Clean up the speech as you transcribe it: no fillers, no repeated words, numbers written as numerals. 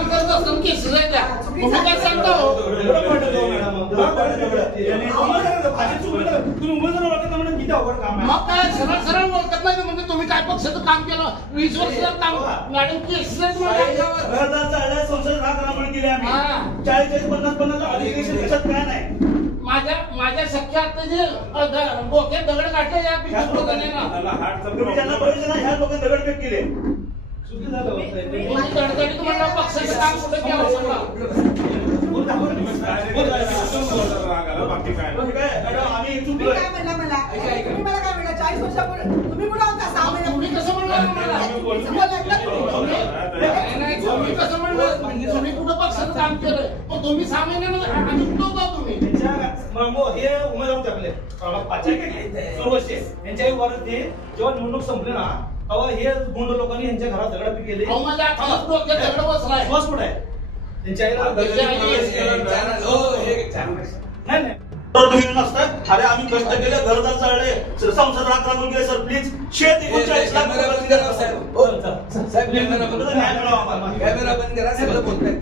काम करत असताना केसेस आहे त्या तुम्ही काय सांगता हो मग काय सरळ सरळ ओळखत नाही म्हणजे तुम्ही काय पक्षाचं काम केलं 20 वर्षाचं काम मॅडम केसेस आहेत घरदार संसद राखरामण केली आम्ही 40-50 अधिवेशन कशात काय नाही माझ्या सख्या जे डोक्यात दगड काढले या तुम्ही त्यांना बघितलं ह्या लोकांनी दगडफेक केले तुम्हाला पक्षाचं काम कुठे केलं सांगा आम्ही तुम्ही काय म्हणला मला तुम्ही मला काय म्हणला 40 वर्षापूर्वी तुम्ही कुठं होता 6 महिने तुम्ही कसं तुम्ही कसं म्हणलं म्हणजे तुम्ही कुठं पक्षाचं काम केलंय पण तुम्ही 6 महिन्यामध्ये आम्ही कुठं होता तुम्ही हे उमेदवार होते आपले सुरवशे यांच्याही वर ते जेव्हा निवडणूक संपली ना तेव्हा हे गुंड लोकांनी यांच्या घरात दगड केले दगड बसलाय बस कुठे आहे नाही तुम्ही नसतात अरे आम्ही कष्ट केले घरदार चालले संसद राखरामून केले सर प्लीज 39 लाख कॅमेरा बंद करा सगळं बोलताय